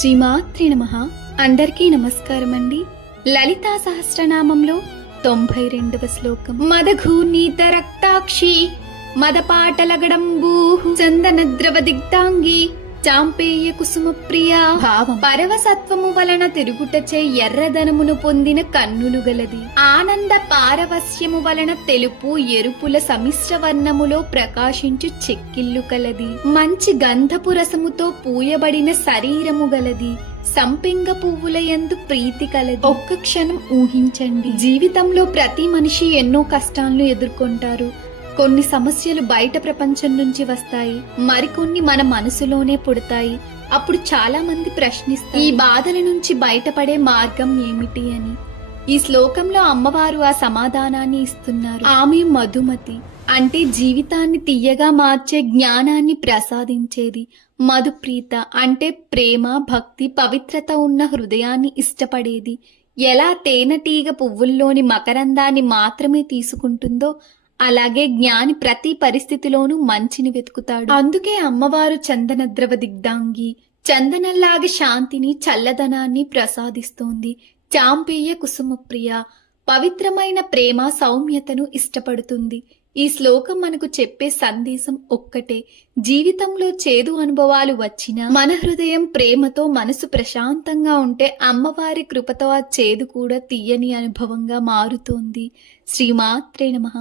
శ్రీమాత్రే నమః. అందరికీ నమస్కారం అండి. లలితా సహస్రనామంలో 92వ శ్లోకం. మదఘూర్ణీత రక్తాక్షి మదపాటలగడంబూ చందన ద్రవ దిగ్ధాంగి చాంపేయ కుసుమ ప్రియా. భావం: పరవసత్వము వలన తిరుగుటచే ఎర్రదనమును పొందిన కన్నులు గలది. ఆనంద పారవస్యము వలన తెలుపు ఎరుపుల సమిశ్ర వర్ణములో ప్రకాశించు చెక్కిళ్ళు కలది. మంచి గంధపు రసముతో పూయబడిన శరీరము గలది. సంపెంగ పువ్వుల యందు ప్రీతి కలది. ఒక్క క్షణం ఊహించండి. జీవితంలో ప్రతి మనిషి ఎన్నో కష్టాలను ఎదుర్కొంటారు. కొన్ని సమస్యలు బయట ప్రపంచం నుంచి వస్తాయి, మరికొన్ని మన మనసులోనే పుడతాయి. అప్పుడు చాలా మంది ప్రశ్నిస్తారు, ఈ బాధల నుంచి బయటపడే మార్గం ఏమిటి అని. ఈ శ్లోకంలో అమ్మవారు ఆ సమాధానాన్ని ఇస్తున్నారు. ఆమె మధుమతి అంటే జీవితాన్ని తీయగా మార్చే జ్ఞానాన్ని ప్రసాదించేది. మధుప్రీత అంటే ప్రేమ, భక్తి, పవిత్రత ఉన్న హృదయాన్ని ఇష్టపడేది. ఎలా తేనెటీగ పువ్వుల్లోని మకరందాన్ని మాత్రమే తీసుకుంటుందో అలాగే జ్ఞాని ప్రతి పరిస్థితిలోనూ మంచిని వెతుకుతాడు. అందుకే అమ్మవారు చందన ద్రవ దిగ్ధాంగి, చందనంలాగా శాంతిని, చల్లదనాన్ని ప్రసాదిస్తోంది. చాంపేయ కుసుమ ప్రియ, పవిత్రమైన ప్రేమ, సౌమ్యతను ఇష్టపడుతుంది. ఈ శ్లోకం మనకు చెప్పే సందేశం ఒక్కటే: జీవితంలో చేదు అనుభవాలు వచ్చినా మన హృదయం ప్రేమతో, మనసు ప్రశాంతంగా ఉంటే అమ్మవారి కృపతో ఆ చేదు కూడా తీయని అనుభవంగా మారుతోంది. శ్రీమాత్రే నమః.